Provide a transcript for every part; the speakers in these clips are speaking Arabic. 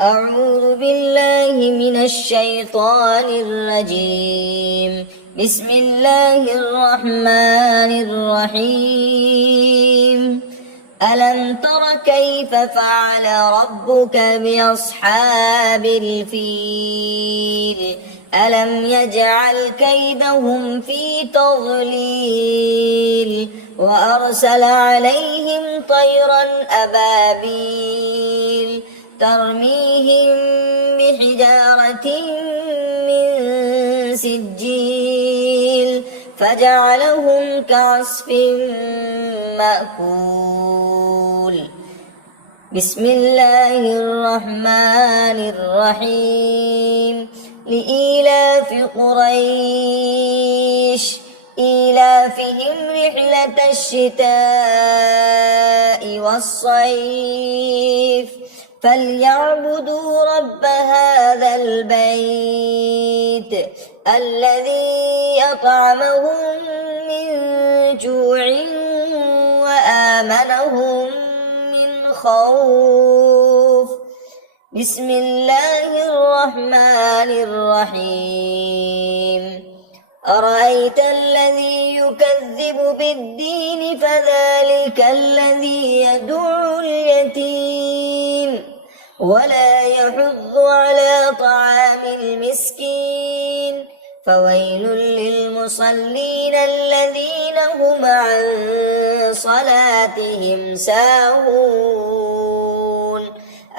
أعوذ بالله من الشيطان الرجيم. بسم الله الرحمن الرحيم. ألم تر كيف فعل ربك بأصحاب الفيل ألم يجعل كيدهم في تضليل وأرسل عليهم طيرا أبابيل ترميهم بحجارة من سجيل فجعلهم كعصف مأكول. بسم الله الرحمن الرحيم. لإيلاف قريش إيلافهم رحلة الشتاء والصيف فليعبدوا رب هذا البيت الذي أطعمهم من جوع وآمنهم من خوف. بسم الله الرحمن الرحيم. أرأيت الذي يكذب بالدين فذلك الذي يدعو اليتيم ولا يحض على طعام المسكين فويل للمصلين الذين هم عن صلاتهم ساهون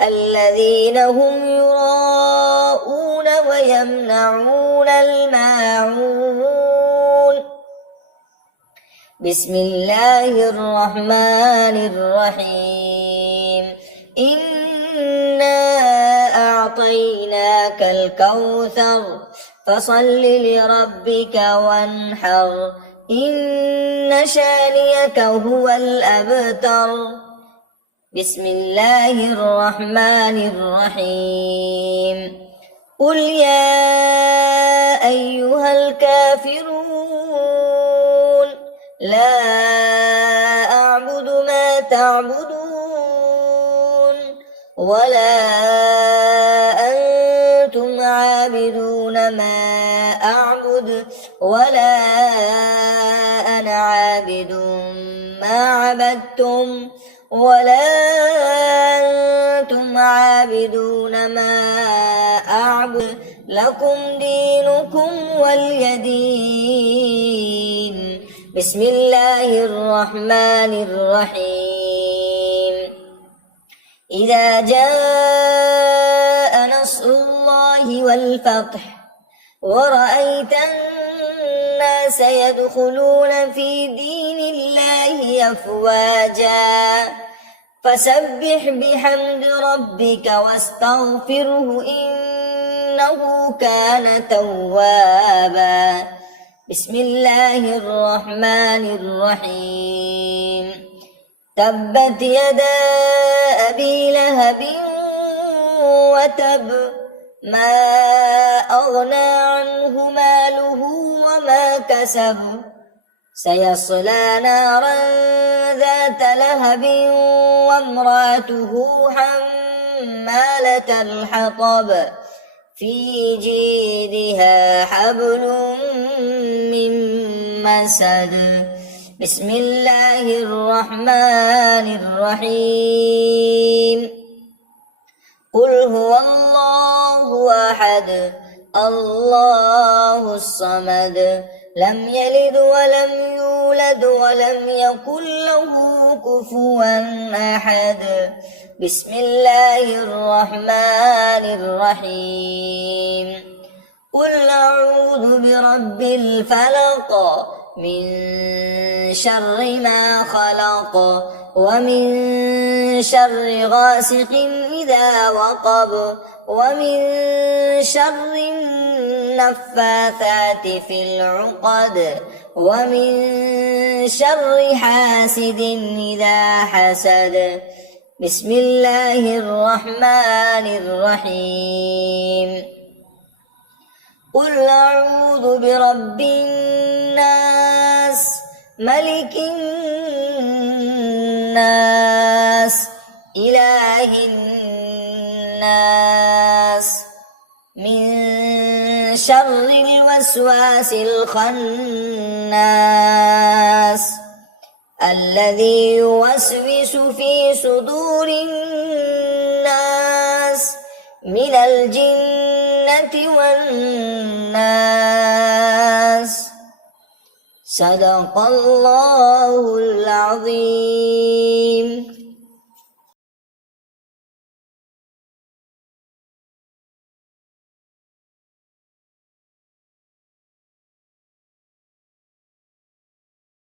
الذين هم يراءون ويمنعون الماعون. بسم الله الرحمن الرحيم. إنا أعطيناك الكوثر فصل لربك وانحر إن شانئك هو الأبتر. بسم الله الرحمن الرحيم. قل يا أيها الكافرون لا أعبد ما تعبدون ولا أنتم عابدون ما أعبد ولا أنا عابد ما عبدتم ولا أنتم عابدون ما أعبد لكم دينكم ولي دين. بسم الله الرحمن الرحيم. إذا جاء نصر الله والفتح ورأيت الناس يدخلون في دين الله أفواجا فسبح بحمد ربك واستغفره إنه كان توابا. بسم الله الرحمن الرحيم. تبت يدا أبي لهب وتب ما أغنى عنه ماله وما كسب سيصلى نارا ذات لهب وامرأته حمالة الحطب في جيدها حبل من مسد. بسم الله الرحمن الرحيم. قل هو الله أحد الله الصمد لم يلد ولم يولد ولم يكن له كفوا أحد. بسم الله الرحمن الرحيم. قل أعوذ برب الفلق من شر ما خلق ومن شر غاسق إذا وقب ومن شر النفاثات في العقد ومن شر حاسد إذا حسد. بسم الله الرحمن الرحيم. قل أعوذ برب الناس ملك الناس إله الناس شر الوسواس الخناس الذي يوسوس في صدور الناس من الجنة والناس. صدق الله العظيم.